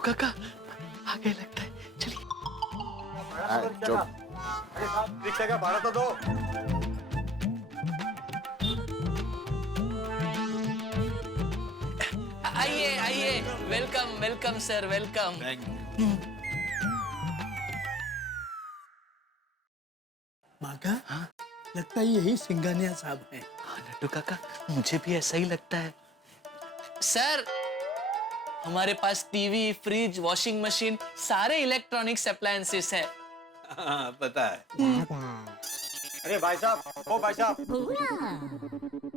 नट्टू काका आ गए लगता है, चलिए। चुप। रिक्शा का भाड़ा तो दो। आइए आइए, वेलकम वेलकम सर, वेलकम। माका, लगता है यही सिंघानिया साहब हैं। हाँ नट्टू काका, मुझे भी ऐसा ही लगता है। सर, हमारे पास टीवी, फ्रिज, वॉशिंग मशीन, सारे इलेक्ट्रॉनिक्स अप्लायंसेस है। हाँ, पता है। अरे भाई साहब, ओ भाई साहब,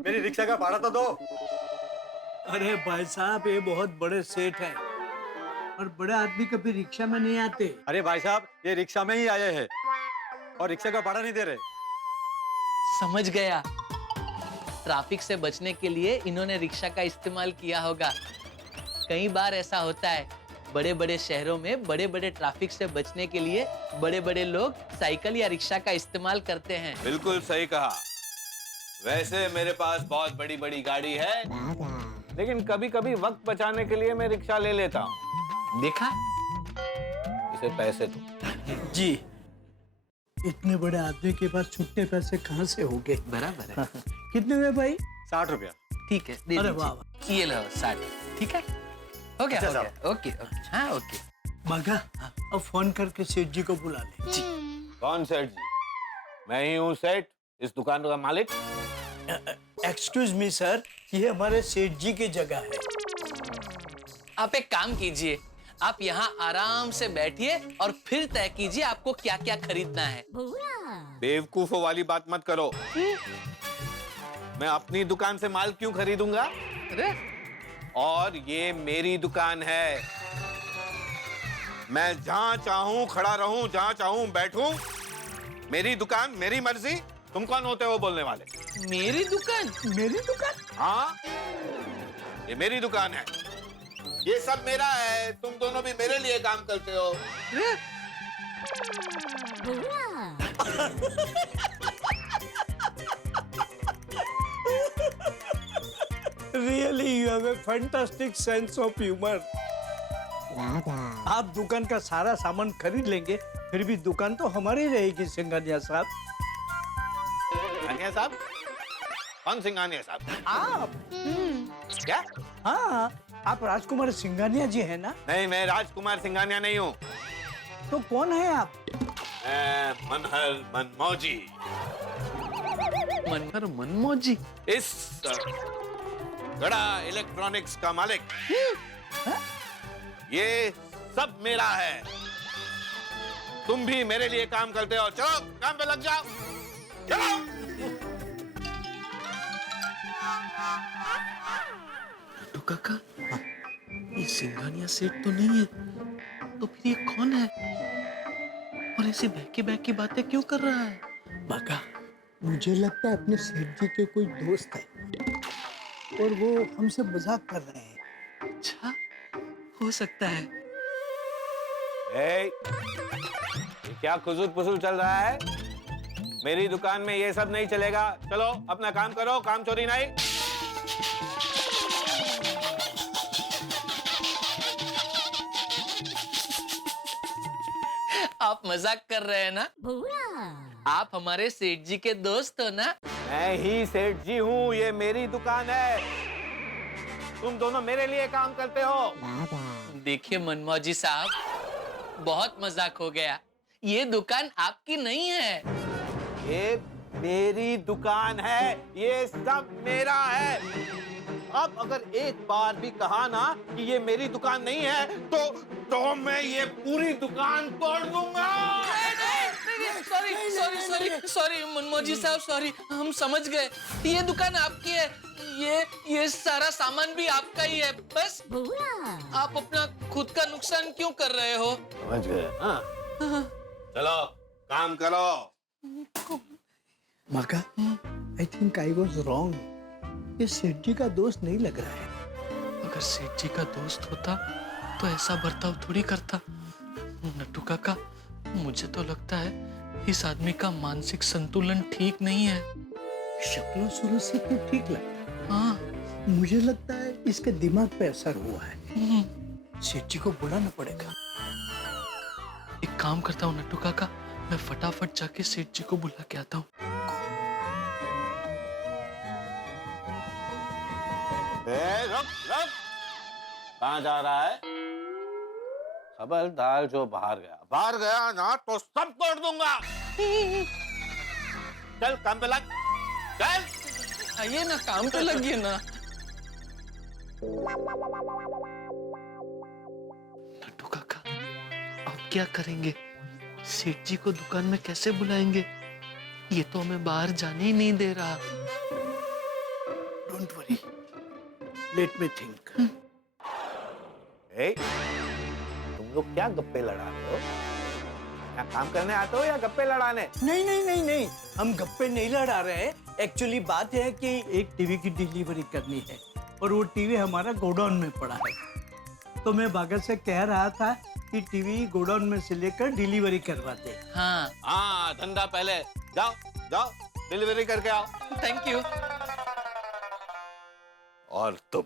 मेरी रिक्शा का भाड़ा तो दो। अरे भाई साहब, ये बहुत बड़े सेठ हैं और बड़े आदमी कभी रिक्शा में नहीं आते। अरे भाई साहब, ये रिक्शा में ही आए हैं और रिक्शा का भाड़ा नहीं दे रहे। समझ गया, ट्रैफिक से बचने के लिए इन्होंने रिक्शा का इस्तेमाल किया होगा। कई बार ऐसा होता है, बड़े बड़े शहरों में बड़े बड़े ट्रैफिक से बचने के लिए बड़े बड़े लोग साइकिल या रिक्शा का इस्तेमाल करते हैं। बिल्कुल सही कहा। वैसे मेरे पास बहुत बड़ी बड़ी गाड़ी है, लेकिन कभी कभी वक्त बचाने के लिए मैं रिक्शा ले लेता हूँ। देखा? इसे पैसे दो। जी, इतने बड़े आदमी के पास छुट्टे पैसे कहाँ से हो गए? बराबर है। कितने हुए भाई? 60 रुपया। ठीक है, दे अरे दीजिए। वाह। ये लो 60। ठीक है, हो गया, अच्छा हो साहब। गया। ओके ओके, हाँ ओके। माका, अब फोन करके सेठ जी को बुला ले। जी। कौन सेठ जी? मैं ही हूँ सेठ, इस दुकान का मालिक। एक्सक्यूज मी सर, ये हमारे सेठ जी की जगह है। आप एक काम कीजिए, आप यहाँ आराम से बैठिए और फिर तय कीजिए आपको क्या क्या खरीदना है। बेवकूफों वाली बात मत करो। मैं अपनी दुकान से माल क्यों खरीदूंगा? अरे और ये मेरी दुकान है। मैं जहां चाहूं खड़ा रहूं, जहां चाहूं बैठूं। मेरी दुकान, मेरी मर्जी। तुम कौन होते हो बोलने वाले? मेरी दुकान? मेरी दुकान? हाँ, ये मेरी दुकान है, ये सब मेरा है। तुम दोनों भी मेरे लिए काम करते हो। अरे Really, you have a fantastic sense of humor. आप दुकान का सारा सामान खरीद लेंगे, फिर भी दुकान तो हमारी रहेगी सिंघानिया साहब। सिंघानिया साहब? कौन सिंघानिया साहब? आप? क्या? हाँ, आप राजकुमार सिंघानिया जी हैं ना? नहीं, मैं राजकुमार सिंघानिया नहीं हूँ। तो कौन है आप? मैं मनहर मनमौजी। मनहर मनमौजी? इस बड़ा इलेक्ट्रॉनिक्स का मालिक। ये सब मेरा है। तुम भी मेरे लिए काम करते हो। चलो काम पे लग जाओ, चलो। नट्टू काका, ये सिंघानिया सेठ तो नहीं है, तो फिर ये कौन है? और ऐसे बहके बातें क्यों कर रहा है? बाका, मुझे लगता है अपने सेठ जी के कोई दोस्त है और वो हमसे मजाक कर रहे हैं। अच्छा, हो सकता है। ये क्या खुजूर पुसूर चल रहा है? मेरी दुकान में ये सब नहीं चलेगा। चलो अपना काम करो, काम चोरी नहीं। आप मजाक कर रहे हैं ना? आप हमारे सेठ जी के दोस्त हो ना? मैं ही सेठ जी हूँ, ये मेरी दुकान है। तुम दोनों मेरे लिए काम करते हो। देखिए मनमौजी साहब, बहुत मजाक हो गया। ये दुकान आपकी नहीं है। ये मेरी दुकान है, ये सब मेरा है। अब अगर एक बार भी कहा ना कि ये मेरी दुकान नहीं है, तो मैं ये पूरी दुकान तोड़ दूंगा। सॉरी सॉरी सॉरी सॉरी मनमौजी साहब, सॉरी, हम समझ गए। ये दुकान आपकी है, ये सारा सामान भी आपका ही है। बस आप अपना खुद का नुकसान क्यों कर रहे हो? समझ गए? हाँ। चलो काम करो। माका, I think I was wrong. ये सेठ जी का दोस्त नहीं लग रहा है। अगर सेठ जी का दोस्त होता तो ऐसा बर्ताव थोड़ी करता। नट्टू काका, मुझे तो लगता है इस आदमी का मानसिक संतुलन ठीक नहीं है। शक्लों सूरत से तो ठीक लगता है। हाँ, मुझे लगता है इसके दिमाग पे असर हुआ है। सेठ जी को बुलाना पड़ेगा। एक काम करता हूँ नट्टू काका, मैं फटाफट जाके सेठ जी को बुला के आता हूँ। रुक रुक, कहाँ जा रहा है? खबरदार जो बाहर गया ना तो सब तोड़ दूंगा। चल काम पे लग, चल। आइए ना, काम पे लगिए ना। नट्टू काका, अब क्या करेंगे? सेठ जी को दुकान में कैसे बुलाएंगे? ये तो हमें बाहर जाने ही नहीं दे रहा। Don't worry, let me think. तुम लोग क्या गप्पे लड़ा रहे हो? क्या काम करने आते हो या गप्पे लड़ाने? नहीं नहीं नहीं नहीं, हम गप्पे नहीं लड़ा रहे हैं। एक्चुअली बात है कि एक टीवी की डिलीवरी करनी है और वो टीवी हमारा गोडाउन में पड़ा है। तो मैं भगत से कह रहा था कि टीवी गोडाउन में से लेकर डिलीवरी करवाते। हाँ, धंधा पहले। जाओ जाओ, डिलीवरी करके आओ। Thank you. और तुम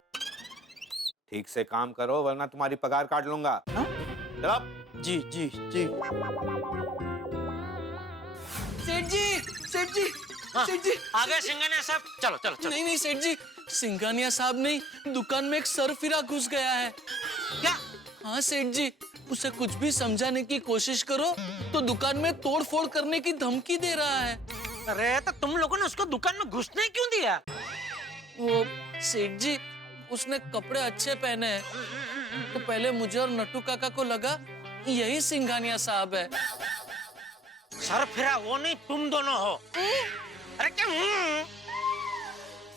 ठीक से काम करो वरना तुम्हारी पगार काट लूंगा। हाँ? चलो। जी जी जी। सेठ जी, सेठ जी, सेठ जी, आ गए सिंघानिया साहब। चलो चलो चलो। नहीं नहीं सेठ जी, सिंघानिया साहब नहीं, दुकान में एक सरफिरा घुस गया है। क्या? हाँ सेठ जी, उसे कुछ भी समझाने की कोशिश करो तो दुकान में तोड़ फोड़ करने की धमकी दे रहा है। अरे तो तुम लोगों ने उसको दुकान में घुसने क्यों दिया? वो सेठ जी, उसने कपड़े अच्छे पहने हैं तो पहले मुझे और नट्टू काका को लगा यही सिंघानिया साहब है। सर फिरा वो नहीं, तुम दोनों हो। अरे क्या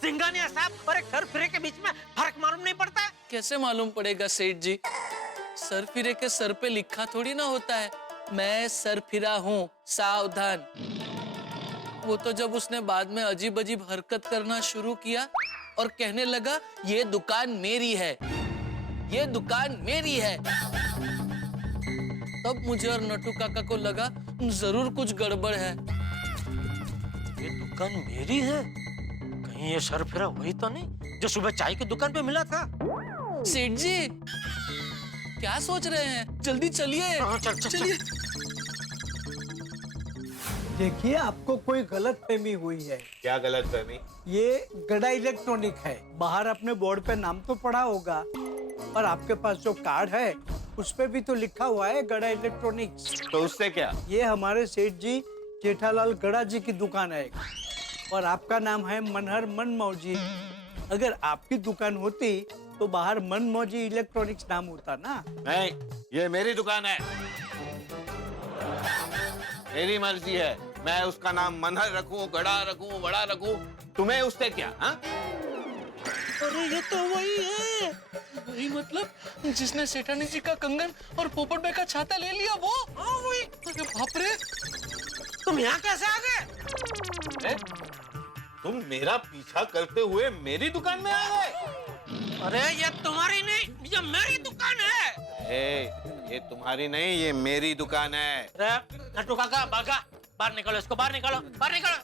सिंघानिया साहब और एक सर फिरे के बीच में फर्क मालूम नहीं पड़ता? कैसे मालूम पड़ेगा सेठ जी? सरफिरे के सर पे लिखा थोड़ी ना होता है मैं सरफिरा हूँ, सावधान। वो तो जब उसने बाद में अजीब अजीब हरकत करना शुरू किया और कहने लगा ये दुकान मेरी है, ये दुकान मेरी है, तब मुझे और नट्टू काका को लगा जरूर कुछ गड़बड़ है। ये दुकान मेरी है? कहीं ये सर फिरा वही तो नहीं जो सुबह चाय की दुकान पे मिला था? सेठ जी, क्या सोच रहे हैं? जल्दी चलिए। हाँ, चल, चल, चलिए। देखिए, आपको कोई गलत फहमी हुई है। क्या गलत फहमी? ये गड़ा इलेक्ट्रॉनिक है। बाहर अपने बोर्ड पे नाम तो पड़ा होगा और आपके पास जो कार्ड है उस पे भी तो लिखा हुआ है गड़ा इलेक्ट्रॉनिक्स। तो उससे क्या? ये हमारे सेठ जी जेठालाल गड़ा जी की दुकान है और आपका नाम है मनहर मनमौजी। अगर आपकी दुकान होती तो बाहर मनमौजी इलेक्ट्रॉनिक्स नाम होता ना। नहीं, ये मेरी दुकान है, मेरी मर्जी है। मैं उसका नाम मनहर रखूं, गड़ा रखूं, बड़ा रखूं, तुम्हें उससे क्या? हाँ? अरे ये तो वही है, वही मतलब जिसने सेठानी जी का कंगन और पोपट भाई का छाता ले लिया वो। हाँ वही। अरे बाप रे, तुम यहाँ कैसे आ गए? तुम मेरा पीछा करते हुए मेरी दुकान में आ गए? अरे ये तुम्हारी नहीं, ये मेरी दुकान है। ये तुम्हारी नहीं, ये मेरी दुकान है। अरे नट्टू काका, भागा, बाहर निकालो इसको, बाहर निकालो, बाहर निकालो।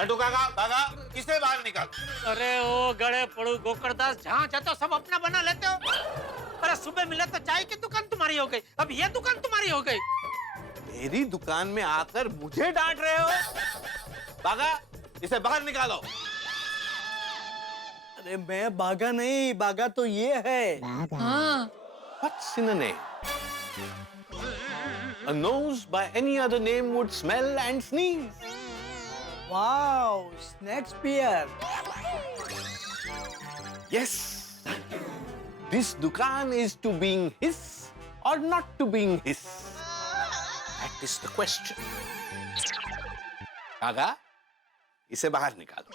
नट्टू काका, भागा, किसे बाहर निकाल? अरे ओ गड़े पड़ू गोकरदास, जहाँ जाते हो सब अपना बना लेते हो। अरे सुबह मिला तो चाय की दुकान तुम्हारी हो गई, अब ये दुकान तुम्हारी हो गई। मेरी दुकान में आकर मुझे डांट रहे हो? भागा, इसे बाहर निकालो। अरे मैं भागा नहीं, भागा तो ये है। हाँ। What's in a name? A nose by any other name would smell and sneeze. Wow, Shakespeare. Yes. This dukan is to being his or not to being his. That is the question. भागा, इसे बाहर निकालो।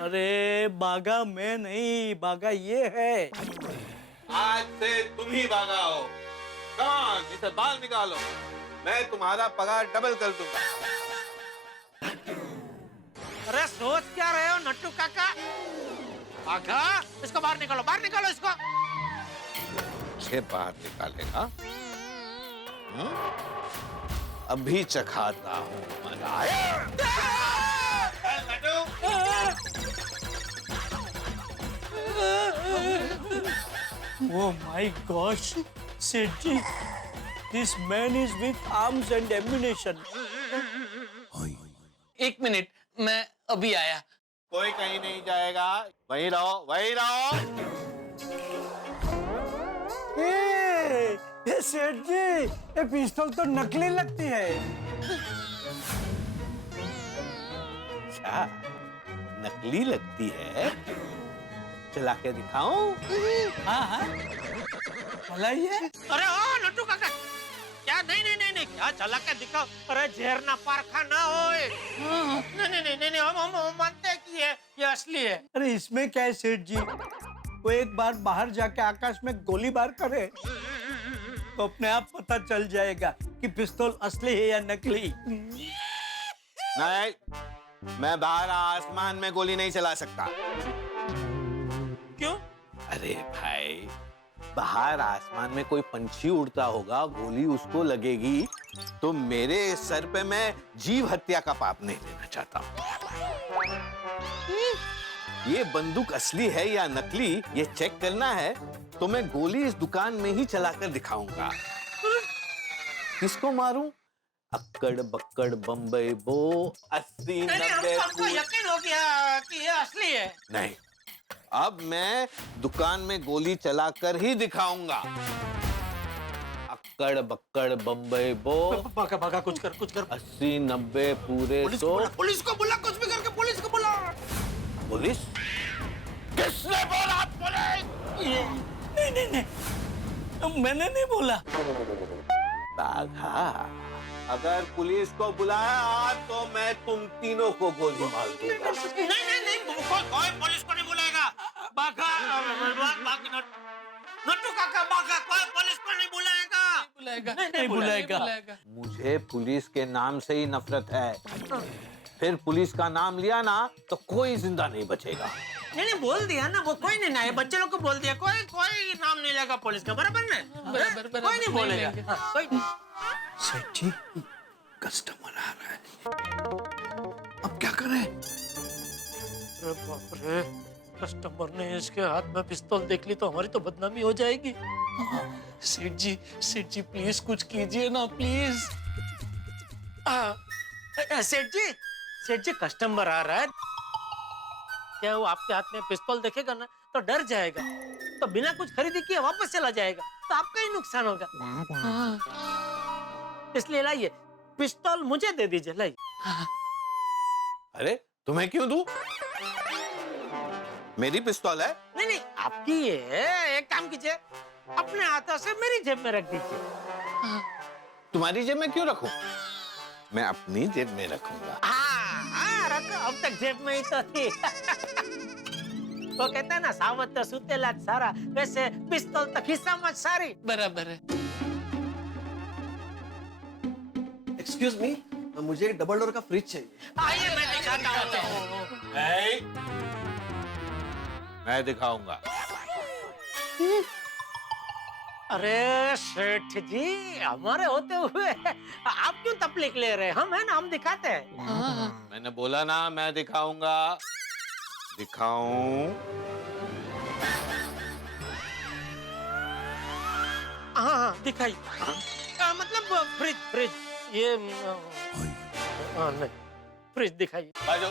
अरे भागा मैं नहीं, भागा ये है। आज से तुम ही भागा हो। कौन? इसे बाहर निकालो, मैं तुम्हारा पगार डबल कर दूंगा। अरे सोच क्या रहे हो नट्टू काका? भागा, इसको बाहर निकालो, बाहर निकालो इसको। इसे बाहर निकालेगा? अभी चखाता हूँ मजा। Oh my gosh, सेठ जी, this man is with arms and ammunition. एक मिनट, मैं अभी आया। कोई कहीं नहीं जाएगा, वहीं रहो, वहीं रहो। ये सेठ जी, ये पिस्तौल तो नकली लगती है। अच्छा, नकली लगती है? चला के दिखाऊं? हाँ हाँ, चलाइए। अरे ओ नट्टू काका, क्या नहीं नहीं नहीं नहीं क्या चला के दिखाओ। अरे जहर ना पारखा ना होए। नहीं नहीं नहीं नहीं हम मानते हैं कि ये असली है। अरे इसमें क्या है सेठ जी, वो एक बार बाहर जाके आकाश में गोलीबार करे तो अपने आप पता चल जाएगा कि पिस्तौल असली है या नकली। नहीं, मैं बाहर आसमान में गोली नहीं चला सकता। क्यों? अरे भाई, बाहर आसमान में कोई पंछी उड़ता होगा, गोली उसको लगेगी तो मेरे सर पे मैं जीव हत्या का पाप नहीं लेना चाहता। ये बंदूक असली है या नकली, ये चेक करना है तो मैं गोली इस दुकान में ही चलाकर दिखाऊंगा। किसको मारूं? अक्कड़ बक्कड़ बम्बई बो 80 90 हमको यकीन हो गया कि ये असली है। नहीं, अब मैं दुकान में गोली चलाकर ही दिखाऊंगा। अक्कड़ बक्कड़ बम्बई बो भागा भागा, कुछ कर 80 90 पूरे 100। पुलिस को बुला, कुछ भी करके पुलिस को बुला। पुलिस? किसने बोला पुलिस? नहीं नहीं नहीं, मैंने नहीं बोला। बाघा, अगर पुलिस को बुलाया तो मैं तुम तीनों को गोली मार दूंगा। नहीं कोई पुलिस को नहीं बुलाएगा। बाघा नट्टू काका, बाघा कोई पुलिस को नहीं बुलाएगा। नहीं बुलाएगा। मुझे पुलिस के नाम से ही नफरत है। फिर पुलिस का नाम लिया ना तो कोई जिंदा नहीं बचेगा। नहीं बोल दिया ना, वो कोई नहीं आए, बच्चे लोग को बोल दिया, कोई नाम नहीं लेगा पुलिस का। बराबर ना? बराबर, कोई नहीं बोलेगा। हाँ, कोई नहीं। सेठ जी, कस्टमर आ रहा है, अब क्या करें? अरे बाप रे, कस्टमर ने इसके हाथ में पिस्तौल देख ली तो हमारी तो बदनामी हो जाएगी। सेठ जी प्लीज कुछ कीजिए ना, प्लीज। सेठ जी कस्टमर आ रहा है, क्या वो आपके हाथ में पिस्तौल देखेगा ना तो डर जाएगा, तो बिना कुछ खरीदी किए वापस चला जाएगा, तो आपका ही नुकसान होगा। इसलिए लाइए, पिस्तौल मुझे दे दीजिए, लाइए। अरे तुम्हें क्यों दूं? मेरी पिस्तौल है। नहीं आपकी है। एक काम कीजिए, अपने हाथों से मेरी जेब में रख दीजिए। तुम्हारी जेब में क्यों रखूं? मैं अपनी जेब में रखूंगा। हाँ, रखो, अब तक जेब में ही तो थी। वो कहता है ना, सावत तो सुतेला सारा, वैसे पिस्तौल तो खिस्सा मत सारी। बराबर है। एक्सक्यूज मी, मुझे एक डबल डोर का फ्रिज चाहिए। आइए मैं दिखाता हूँ। मैं दिखाऊंगा। अरे सेठ जी, हमारे होते हुए आप क्यों तकलीफ ले रहे हैं? हम है ना, हम दिखाते हैं। मैंने बोला ना, मैं दिखाऊंगा। दिखाऊं? हाँ दिखाइए। मतलब फ्रिज ये नहीं, फ्रिज दिखाइए। बाजो।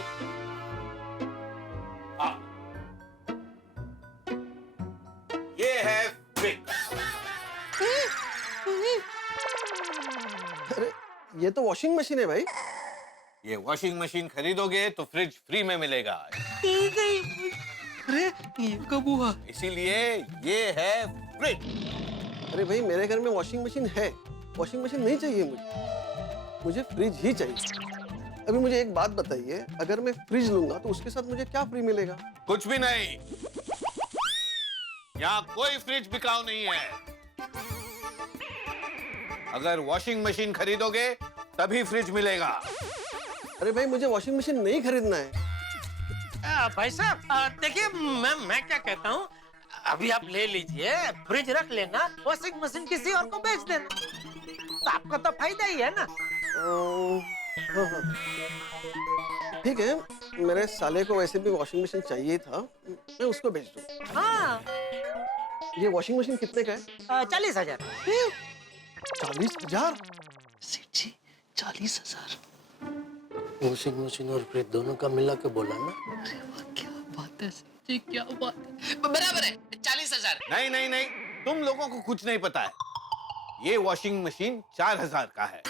ये है फ्रिज। अरे ये तो वॉशिंग मशीन है भाई। ये वॉशिंग मशीन खरीदोगे तो फ्रिज फ्री में मिलेगा। अरे ये कब हुआ? इसीलिए ये है फ्रिज। अरे भाई मेरे घर में वॉशिंग मशीन है, वॉशिंग मशीन नहीं चाहिए मुझे फ्रिज ही चाहिए। अभी मुझे एक बात बताइए, अगर मैं फ्रिज लूंगा तो उसके साथ मुझे क्या फ्री मिलेगा? कुछ भी नहीं। यहाँ कोई फ्रिज बिकाऊ नहीं है। अगर वॉशिंग मशीन खरीदोगे तभी फ्रिज मिलेगा। अरे भाई मुझे वॉशिंग मशीन नहीं खरीदना है। भाई साहब देखिए, मैं क्या कहता हूँ, अभी आप ले लीजिए, फ्रिज रख लेना, वॉशिंग मशीन किसी और को बेच देना, तो आपका तो फायदा ही है ना। हाँ। ठीक है, मेरे साले को वैसे भी वॉशिंग मशीन चाहिए था, मैं उसको बेच दूँ। हाँ ये वॉशिंग मशीन कितने का है? 40,000। 40,000? सेठ जी 40,000। वॉशिंग मशीन और फ्रिज दोनों का मिला के बोला ना। अरे वाह, क्या बात है सेठ जी, क्या बात है। बराबर है 40,000। नहीं नहीं नहीं, तुम लोगों को कुछ नहीं पता है। ये वॉशिंग मशीन 4,000 का है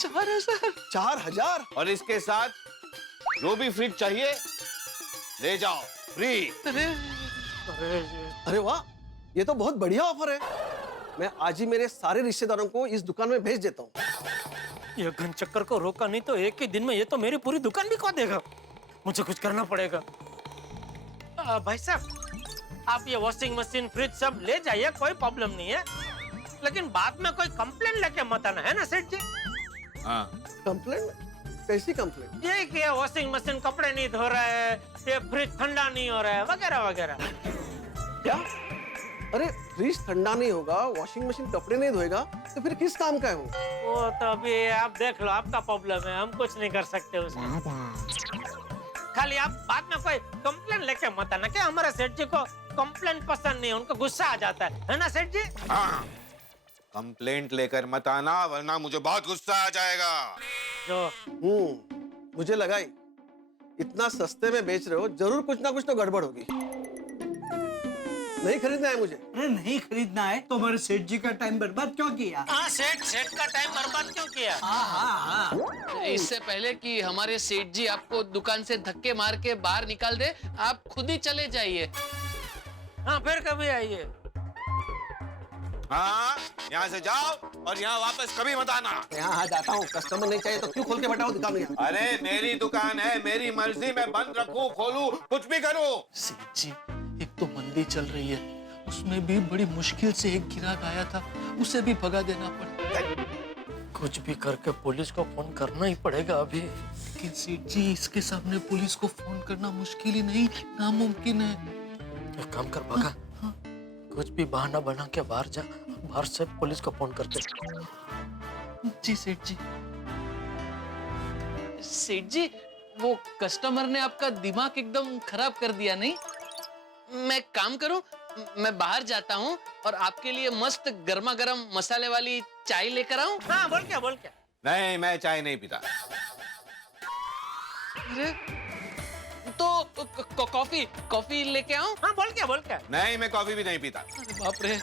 4,000? 4,000? और इसके साथ जो भी फ्रिज चाहिए ले जाओ, फ्री। अरे वाह, ये तो बहुत बढ़िया ऑफर है। मैं आज ही मेरे सारे रिश्तेदारों को इस दुकान में भेज देता हूँ। ये घन चक्कर को रोका नहीं तो एक ही दिन में ये तो मेरी पूरी दुकान भी खो देगा। मुझे कुछ करना पड़ेगा। भाई साहब, आप ये वॉशिंग मशीन फ्रिज सब ले जाइए, कोई प्रॉब्लम नहीं है, लेकिन बाद में कोई कंप्लेंट लेके मत आना, है ना सेठ जी? हाँ। कंप्लेंट? कैसी कंप्लेंट? ये कि ये वॉशिंग मशीन कपड़े नहीं धो रहा है, ये फ्रिज ठंडा नहीं हो रहा है, वगैरह वगैरह। क्या? अरे फ्रिज ठंडा नहीं होगा, वॉशिंग मशीन कपड़े नहीं धोएगा, तो फिर किस काम का है वो? वो तो अभी आप देख लो, आपका प्रॉब्लम है, हम कुछ नहीं कर सकते उसमें। खाली आप बाद में कोई कंप्लेंट लेके मत आना कि हमारे सेठ जी को कंप्लेंट पसंद नहीं है, उनको गुस्सा आ जाता है ना सेठ जी? हाँ। कंप्लेंट लेकर मत आना, वरना मुझे बहुत गुस्सा आ जाएगा। जो मुझे लगा ही, इतना सस्ते में बेच रहे हो, जरूर कुछ ना कुछ तो गड़बड़ होगी। नहीं खरीदना है मुझे। अरे नहीं खरीदना है तो हमारे सेठ जी का टाइम बर्बाद क्यों किया? हाँ, सेठ का टाइम बर्बाद क्यों किया? हाँ। इससे पहले कि हमारे सेठ जी आपको दुकान से धक्के मार के बाहर निकाल दे, आप खुद ही चले जाइए। हाँ, फिर कभी आइए। हाँ, यहाँ से जाओ और यहाँ वापस कभी मत आना। यहाँ आ जाता हूँ, कस्टमर नहीं चाहिए तो क्यों खोल के बैठा हो दुकान में? अरे मेरी दुकान है, मेरी मर्जी, मैं बंद रखूं, खोलूं, कुछ भी करूं। सेठ जी, एक तो मंदी चल रही है, उसमें भी बड़ी मुश्किल से एक ग्राहक आया था, उसे भी भगा देना पड़ा। कुछ भी करके पुलिस को फोन करना ही पड़ेगा अभी। लेकिन सेठ जी, इसके सामने पुलिस को फोन करना मुश्किल ही नहीं, नामुमकिन है। एक काम कर भागा, कुछ भी बहाना बना के बाहर जा, बाहर से पुलिस को फोन करते। जी सेठ जी। सेठ जी, वो कस्टमर ने आपका दिमाग एकदम खराब कर दिया नहीं? मैं काम करूं, मैं बाहर जाता हूं और आपके लिए मस्त गर्मा गर्म मसाले वाली चाय लेकर आऊं? हाँ, बोल क्या? नहीं, मैं चाय नहीं पीता। अरे, तो कॉफी लेके आऊं? हाँ, बोल क्या? नहीं, मैं कॉफी भी नहीं पीता। अरे बाप रे।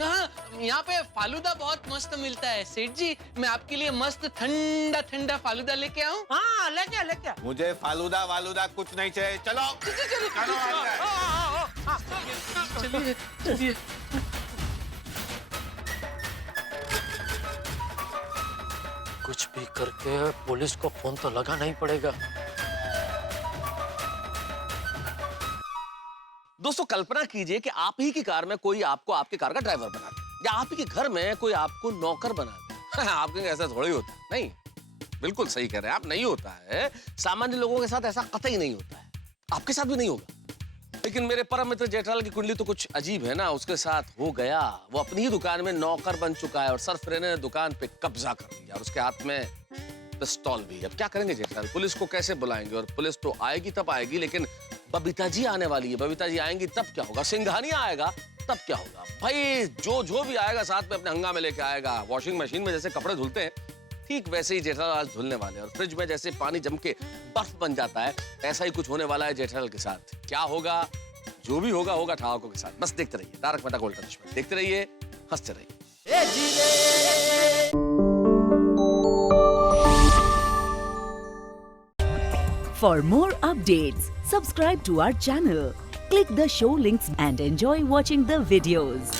हाँ, यहाँ पे फालूदा बहुत मस्त मिलता है सेठ जी, मैं आपके लिए मस्त ठंडा ठंडा फालूदा लेके आऊं? हाँ, लेके। मुझे फालूदा वालूदा कुछ नहीं चाहिए, चलो। चलिए। कुछ भी करके पुलिस को फोन तो लगाना ही पड़ेगा। दोस्तों कल्पना कीजिए कि आप ही की कार में कोई आपको आपके कार का ड्राइवर बना दे, या आप ही के घर में कोई आपको नौकर बना दे। आपके ऐसा थोड़ी होता है। नहीं, बिल्कुल सही कह रहे हैं आप, नहीं होता है। सामान्य लोगों के साथ ऐसा कतई नहीं होता है, आपके साथ भी नहीं होगा। लेकिन मेरे परम मित्र जेठालाल की कुंडली तो कुछ अजीब है ना, उसके साथ हो गया। वो अपनी ही दुकान में नौकर बन चुका है और सरफराज ने दुकान पे कब्जा कर लिया और उसके हाथ में पिस्तौल भी। अब क्या करेंगे जेठालाल? पुलिस को कैसे बुलाएंगे? और पुलिस तो आएगी तब आएगी, लेकिन बबीता जी आने वाली है। बबीता जी आएंगी तब क्या होगा? सिंघानिया आएगा तब क्या होगा? भाई जो भी आएगा साथ में अपने हंगामे लेके आएगा। वॉशिंग मशीन में जैसे कपड़े धुलते हैं, ठीक वैसे ही जेठालाल आज धुलने वाले हैं। और फ्रिज में जैसे पानी जम के बर्फ बन जाता है, ऐसा ही कुछ होने वाला है जेठालाल के साथ। क्या होगा? जो भी होगा होगा ठहाकों के साथ। बस देखते रहिए तारक मेहता का उल्टा चश्मा, देखते रहिए, हंसते रहिए। For more updates, subscribe to our channel, click the show links and enjoy watching the videos.